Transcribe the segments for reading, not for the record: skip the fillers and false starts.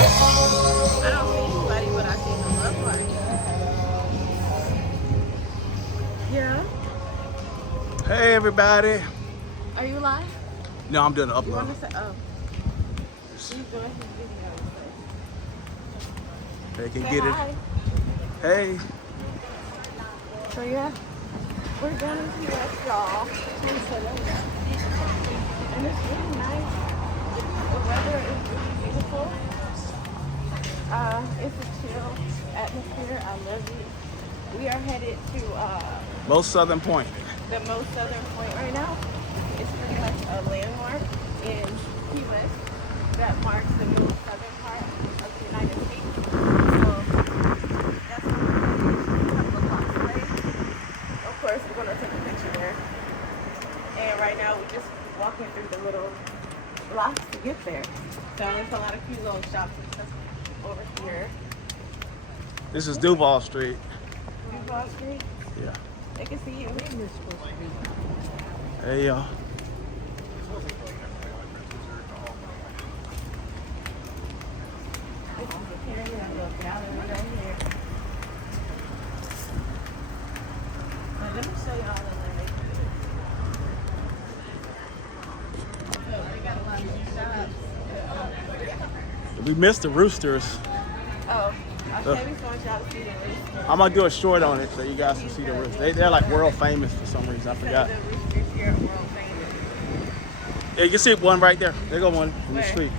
don't see anybody, but I see the love light. Yeah. Hey everybody. Are you live? No, I'm doing an You want upload. to say, oh. You go ahead and video. They can Say get hi. it. Hey. So yeah, we're going to US, y'all. And it's really nice. The weather is really beautiful. It's a chill atmosphere. I love it. We are headed to Most Southern Point. the most southern point right now. It's pretty much a landmark in Cuba that marks the most southern part of the United States. So that's what we're headed. We have a box away. Of course, we're gonna take a picture there. And right now we're just walking through the little blocks to get there. So there's a lot of cute little shops and stuff over here. This is Duval Street. Duval Street. Yeah. They can see you. Hey y'all. This is the Pier, you have a little gallery right here. Now, let me show y'all the lake. Look, we got a lot of shops. We missed the roosters. Oh, Octavius wants y'all to see the roosters. I'm gonna do a short on it so you guys can see the roosters. They're like world famous for some reason. I forgot. The roosters here are world famous. Yeah, you can see one right there. There go one from the Where? street.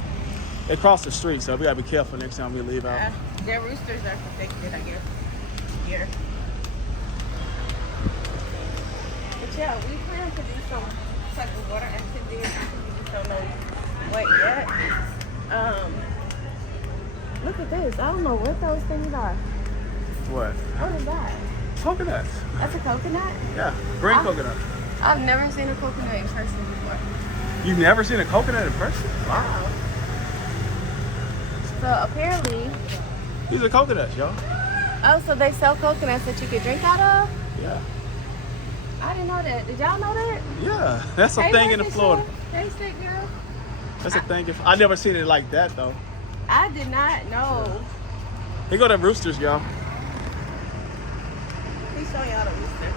They cross the street, so we gotta be careful next time we leave out. Their roosters are protected, I guess, here. But yeah, we plan to do some type of water activity. We just don't know what yet. Look at this. I don't know what those things are. What? What is that? Coconuts. That's a coconut? Yeah, green coconut. I've never seen a coconut in person before. You've never seen a coconut in person? Wow. So apparently, These are coconuts, y'all. oh, so they sell coconuts that you could drink out of? Yeah. I didn't know that. Did y'all know that? Yeah, that's a Hey, thing in Marcus, Florida. Hey, sick girl. That's a thing. I never seen it like that though. I did not know. Here go the roosters, y'all. Please show y'all the roosters.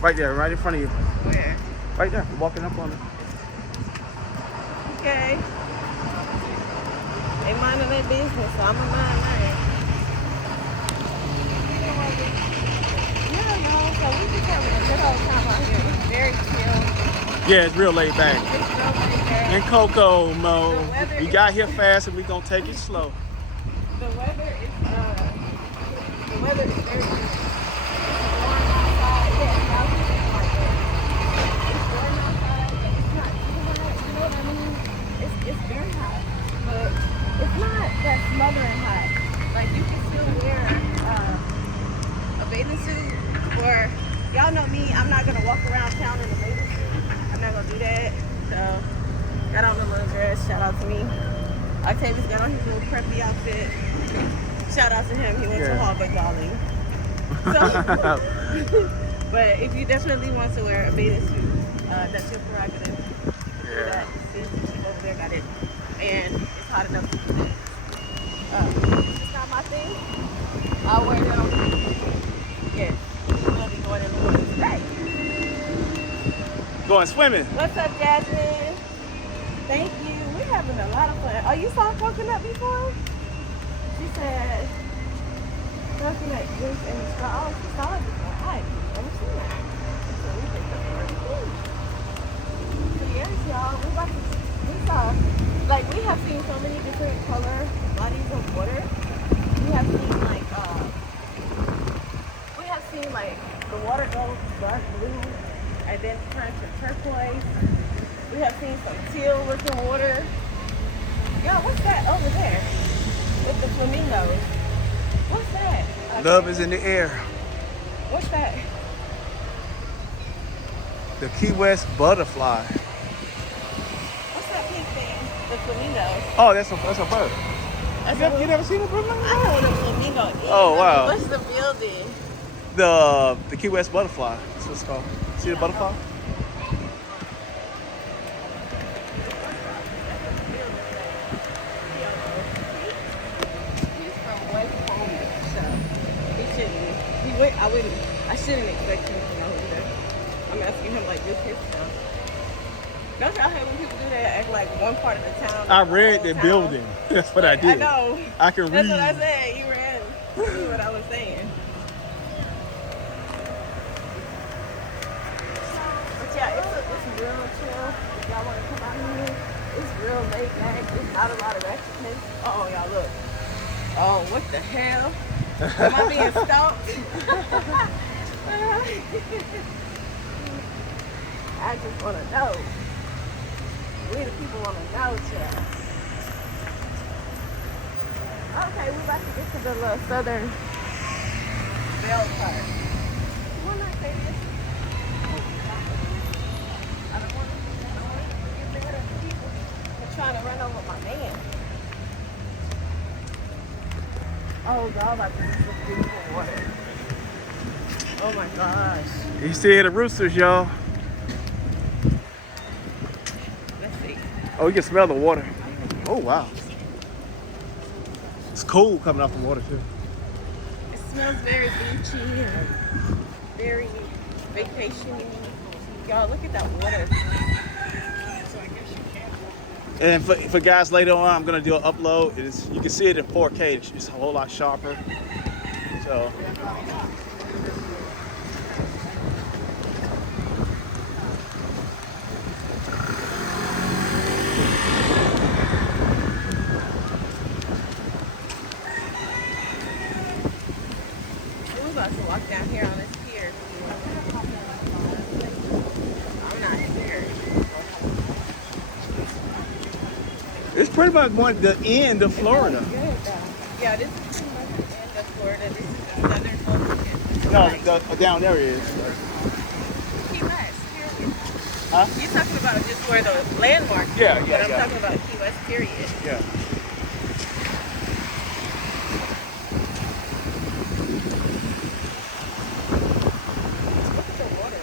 Right there, right in front of you. Where? Right there, walking up on it. Okay. They minding their business, so I'm gonna mind mine. Yeah, y'all. So we just having a good old time out here. It's very chill. Yeah, it's real laid back. It's real laid back. In Coco mode. The weather We is- got here fast and we gonna take it slow. The weather is very good. It's warm outside. Yeah, now it's like that. It's warm outside, but it's not too hot. You know what I mean? It's very hot, but it's not that smothering hot. Like you can still wear a bathing suit, or y'all know me. I'm not gonna walk around town in a bathing suit. I'm not gonna do that. So got on a little dress. Shout out to me. Octavius got on his little preppy outfit. Shout out to him. He went to Harvard, darling. So, but if you definitely want to wear a bathing suit, that's your prerogative. Yeah. That since over there got it, and it's hot enough to do that. It's not my thing. I'll wear them. Yes, we'll be going in the water today. Going swimming. What's up, Jasmine? Thank you. We're having a lot of fun. Oh, you saw coconut before? She said coconut juice and straw. Oh, she saw it before. I never seen that. So we picked up everything. So yes, y'all, we saw, like we have seen so many different color bodies of water. We have seen like the water go dark blue and then turn to turquoise. We have seen some teal looking water. Yo, what's that over there with the flamingos? What's that? Love is in the air. What's that? The Key West butterfly. What's that pink thing? The flamingos. Oh, that's a bird. You never seen the Brooklyn? I know what a flamingo is. Oh, wow. What's the building? The Key West butterfly. That's what it's called. See the butterfly? He's from West Palm Beach, so he shouldn't. I shouldn't expect him to know either. I'm asking him like this his town. Don't y'all hate when people do that? Act like one part of the town. I read the building. That's what I did. I know. I can read. That's what I said. You read what I was saying. But yeah, it's real chill. If y'all want to come out here, it's real laid back. It's not a lot of ratchetness. Oh, y'all look. Oh, what the hell? Am I being stalked? I just want to know. We the people want to know, child. Okay, we're about to get to the little southern bell part. Why not say this? I don't want to get mad at the people. They're trying to run over my man. Oh, God, like this is beautiful water. Oh, my gosh. You see the roosters, y'all. Let's see. Oh, you can smell the water. Oh, wow. It's cold coming off the water, too. It smells very beachy and very vacation-y. Y'all, look at that water. And for guys later on, I'm going to do an upload. You can see it in 4K. It's a whole lot sharper. So. We're about to walk down here on this pier. I'm not scared. It's pretty much the end of Florida. Yeah, this is pretty much the end of Florida. This is the southernmost. No, down there it is. Key West, period. Huh? You're talking about just where the landmark is. Yeah, But I'm talking about Key West, period. Yeah. Look at the water.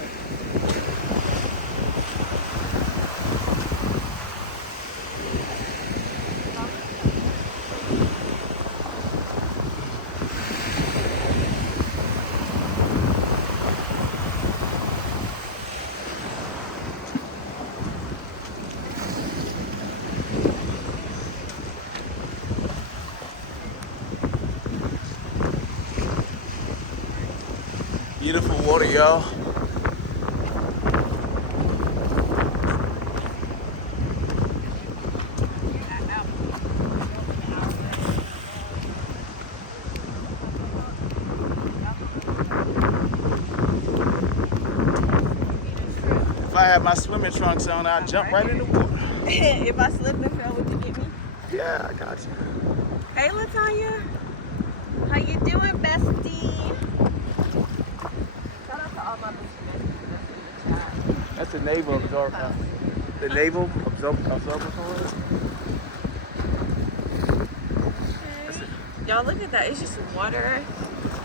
Beautiful water, y'all. If I had my swimming trunks on, I'd jump right in the water. If I slipped and fell, would you get me? Yeah, I got you. Hey, Latanya. How you doing, bestie? Shout out to all my besties that's in the chat. That's the naval observatory. The naval observatory. Y'all look at that. It's just water.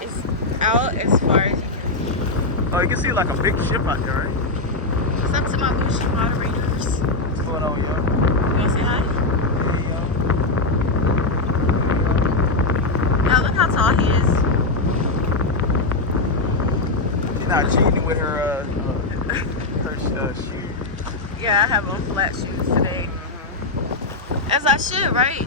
It's out as far as you can see. Oh, you can see like a big ship out there, right? What's up to my bougie moderators? What's going on, y'all? You wanna say hi? Hey, y'all. Now look how tall he is. She's not cheating with her shoes. Yeah, I have on flat shoes today. As I should, right?